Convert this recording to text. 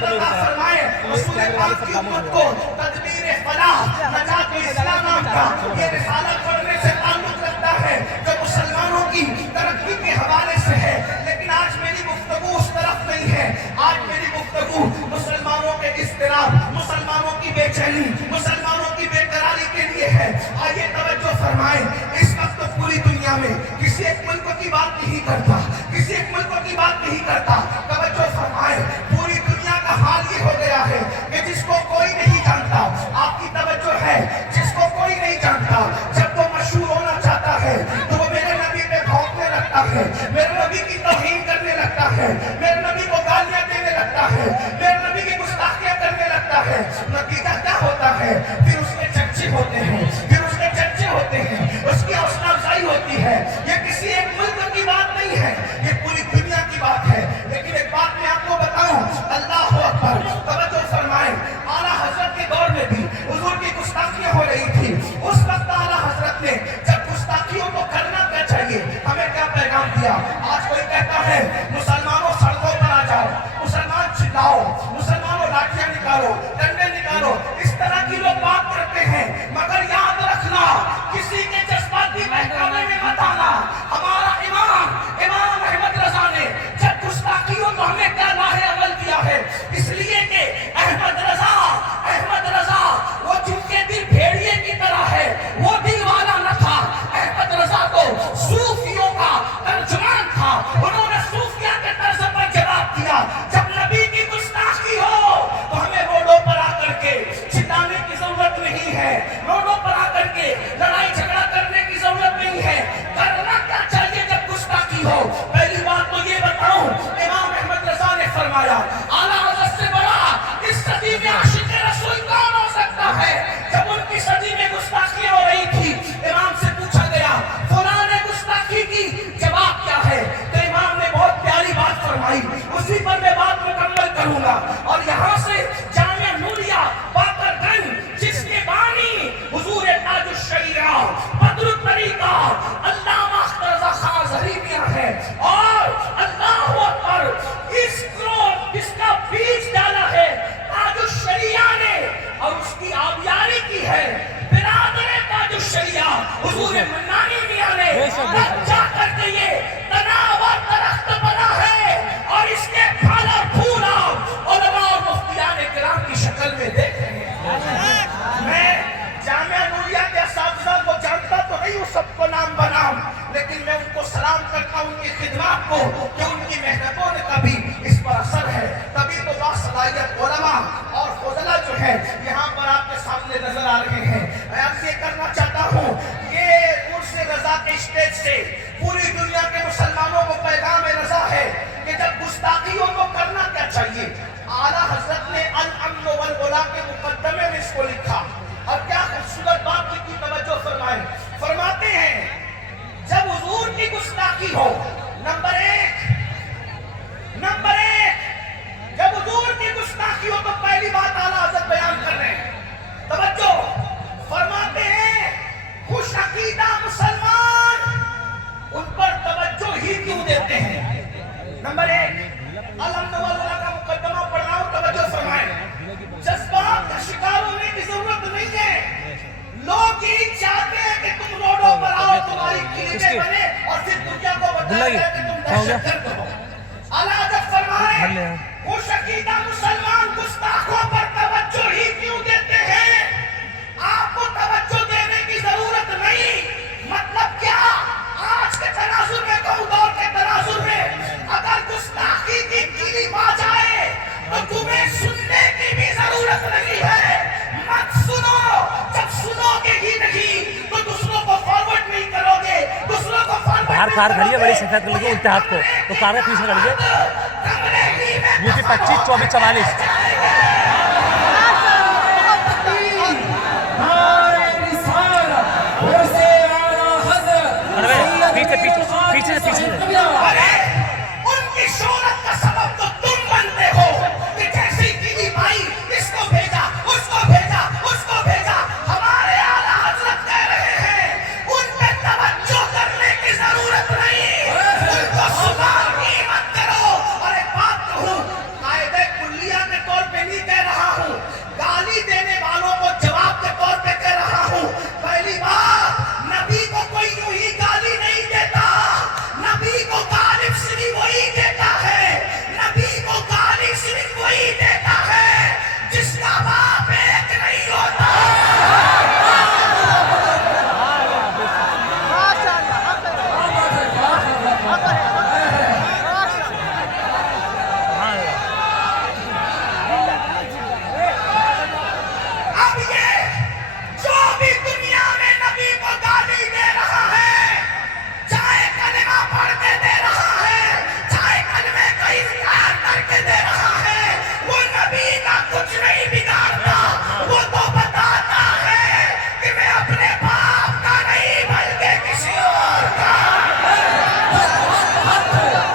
مدد عطا فرمائے رسول پاک کی امت کو تدبیر فلاح نجات اسلام نام کا یہ رسالہ پڑھنے سے تعلق رکھتا ہے جو مسلمانوں کی ترقی کے حوالے سے ہے. لیکن آج میری گفتگو اس طرف نہیں ہے. آج میری گفتگو مسلمانوں کے اضطراب، مسلمانوں کی بے چینی، مسلمانوں کی بے قراری کے لیے ہے. آئیے توجہ فرمائیں. اس وقت پوری دنیا میں کسی ایک ملک کی بات نہیں کرتا، کسی ایک ملک کی بات نہیں کرتا. توجہ فرمائیں. پوری دنیا کا حال یہ ہو گیا ہے کہ جس کو کوئی نہیں جانتا، آپ کی توجہ ہے، جس کو کوئی نہیں جانتا جب وہ مشہور ہونا چاہتا ہے تو وہ میرے نبی پہ بھونکنے لگتا ہے، میرے نبی کی توہین کرنے لگتا ہے، میرے نبی کو گالیاں دینے لگتا ہے، میرے نبی کی گستاخیاں کرنے لگتا ہے. نتیجہ کیا ہوتا ہے؟ پھر اس کے چرچے ہوتے ہیں، پھر اس کے چرچے ہوتے ہیں، اس کی حوصلہ افزائی ہوتی ہے. یہ کسی ایک ملک کی بات نہیں ہے، یہ پوری دنیا کی بات ہے. لیکن ایک بات میں آپ کو بتاؤں، اللہ اکبر، توجہ فرمائیں. اعلیٰ حضرت کے دور میں بھی حضور کی گستاخیاں ہو رہی تھی. اس وقت اعلیٰ حضرت نے جب گستاخیوں کو کرنا کیا چاہیے، ہمیں کیا پیغام دیا؟ آج کوئی کہتا ہے مسلمانوں سڑکوں پر آ جاؤ، مسلمان چلاؤ، مسلمانوں لاٹھیاں نکالو، ڈنڈے نکالو. اس طرح کی لوگ بات کرتے ہیں. مگر یاد رکھنا، کسی کے جذباتی بہکاوے میں مت آنا. ہمارا امام احمد رضا نے جب گستاخیوں کو ہمیں کیا راہ عمل کیا ہے، اس لیے کہ احمد رضا وہ جن کے دل بھیڑیے کی طرح ہے، وہ دل والا نہ تھا. احمد رضا تو صوفیوں کا ترجمان تھا. انہوں نے صوفیہ کے طرز پر جواب دیا. جب نبی کی گستاخی ہو تو ہمیں روڈوں پر آ کر کے چلانے کی ضرورت نہیں ہے، روڈوں پر آ کر کے لڑائی جھگڑا کرنے کی ضرورت نہیں ہے. کرنا کیا چاہیے جب گستاخی ہو؟ پہلی بات تو یہ بتاؤں، امام احمد رضا نے فرمایا اعلیٰ حضرت سے بڑا اس صدی میں عاشق رسول کون ہو سکتا ہے؟ جب ان کی صدی میں گستاخیاں ہو رہی تھی، امام سے پوچھا گیا فلاں نے گستاخی کی، جواب کیا ہے؟ تو امام نے بہت پیاری بات فرمائی، اسی پر میں بات مکمل کروں گا. اور یہاں سے جامعہ نوریہ باقر گنج، جس کے بانی حضور تاج الشریعہ بدر الطریقہ علامہ رضا خان ظریفیہ ہے، اور اللہ اکبر، اس کا بیج ڈالا ہے تاج الشریعہ نے، اور اس کی آبیاری کی ہے برادر تاج الشریعہ حضور منانی میاں نے. تب جا کر کے یہ تناور درخت بنا ہے، اور اس کے پھل اور پھول علماء اور مفتیان کرام کی شکل میں دیکھ رہے ہیں. میں جامعہ نوریہ کے اساتذہ کو جانتا تو نہیں ہوں سب کو نام بنام، لیکن میں ان کو سلام کرتا ہوں، ان کی خدمات کو، کہ ان کی محنتوں نے کبھی اس پر اثر ہے. تبھی تو باصلاحیت علماء اور فضلاء جو ہے یہاں پر آپ کے سامنے نظر آ رہے ہیں. میں آپ سے کرنا چاہتا ہوں، یہ عرس رضا کے اسٹیج سے پوری دنیا کے مسلمانوں کو پیغام رضا ہے کہ جب گستاخیوں کو کرنا کیا چاہیے. اعلیٰ حضرت نے الامن والغلا کے مقدمے میں اس کو لکھا، اور کیا خوبصورت بات کی توجہ فرمائیں. فرماتے ہیں جب حضور کی گستاخی ہو، نمبر ایک جب حضور کی گستاخی ہو تو پہلی بات اعلیٰ حضرت بیان کر رہے ہیں. توجہ فرماتے ہیں خوش عقیدہ مسلمان ان پر توجہ ہی کیوں دیتے ہیں. نمبر ایک، الامن والغلا کا مقدمہ پڑھ رہا ہوں، توجہ فرمائیں. جذبات کا شکار ہونے کی ضرورت نہیں ہے. لوگ یہ چاہتے ہیں کہ تم روڈوں پر آؤ، تمہاری کلیپیں بنے، اور پھر دنیا کو بتایا جائے کہ تم دہشت گرد ہو. اعلیٰ حضرت فرمائیں خوش عقیدہ مسلمان گستاخوں پر توجہ ہی کیوں دیتے ہیں؟ آپ کو توجہ دینے کی ضرورت نہیں. مطلب کیا؟ آج کے تناظر میں کہوں، دور کے تناظر میں اگر گستاخی کی کلپ آ جائے تو تمہیں سننے کی بھی ضرورت نہیں ہے. مت سنو. جب سنو گے ہی نہیں تو دوسروں کو فارورڈ نہیں کرو گے، دوسروں کو فارورڈ باہر کار کھڑی ہے بڑی سفید کلر کی الٹے ہاتھ کو، تو کار کے پیچھے کھڑی ہے. UP 25 24 44. پیچھے سے پیچھے